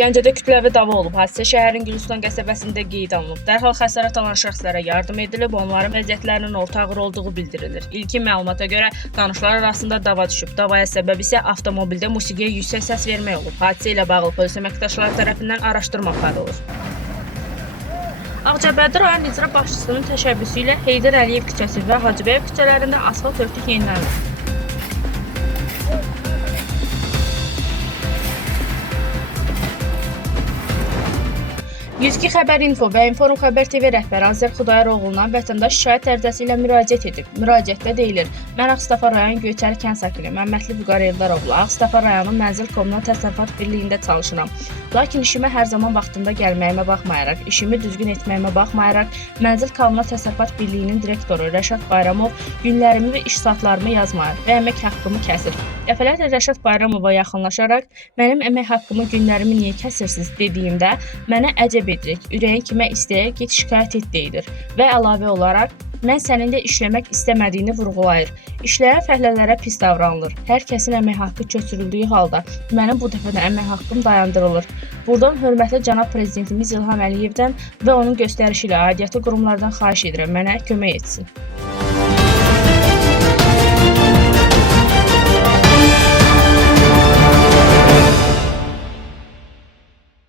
Gəncədə kütləvi dava olub. Hadisə şəhərin Gülüstan qəsəbəsində qeyd alınıb. Dərhal xəsarət alan şəxslərə yardım edilib, onların vəziyyətlərinin orta ağır olduğu bildirilir. İlkin məlumata görə tanışlar arasında dava düşüb. Davaya səbəb isə avtomobildə musiqiyə yüksək səs vermək olub. Hadisə ilə bağlı polis əməkdaşları tərəfindən araşdırma aparılır. Ağcabədi rayon icra başçısının təşəbbüsü ilə Heydər Əliyev küçəsi və Hacıbəyev küçələrində asfalt örtük yenilənir. Güzgü Xəbər Info və Inform Xəbər TV rəhbəri Azər Xudayeroğlu'na vətəndaş şikayət ərizəsi ilə müraciət edib. Müraciətdə deyilir: Mən Ağstafa rayon Göyçəri kənd sakini Məmmədli Vüqar Eldaroğlu Ağstafa rayonu Mənzil Kommunal Təsərrüfat Birliyində çalışıram. Lakin işimə hər zaman vaxtında gəlməyimə baxmayaraq, işimi düzgün etməyimə baxmayaraq, Mənzil Kommunal Təsərrüfat Birliyinin direktoru Rəşad Bayramov günlərimi və iş saatlarımı yazmayır və əmək haqqımı kəsir. Dəfələrlə Rəşad Bayramova yaxınlaşaraq, mənim əmək haqqımı, günlərimi niyə kəsirsiniz dediyimdə, mənə əcəb edirik, ürəyin kimə istəyir, get şikayət et deyilir və əlavə olaraq, mən səninlə işləmək istəmədiyini vurğulayır. İşləyən fəhlələrə pis davranılır. Hər kəsin əmək haqqı köçürüldüyü halda mənim bu dəfə də əmək haqqım dayandırılır. Buradan hörmətli cənab prezidentimiz İlham Əliyevdən və onun göstərişi ilə aidiyyatı qurumlardan xahiş edirəm, mənə kömək etsin.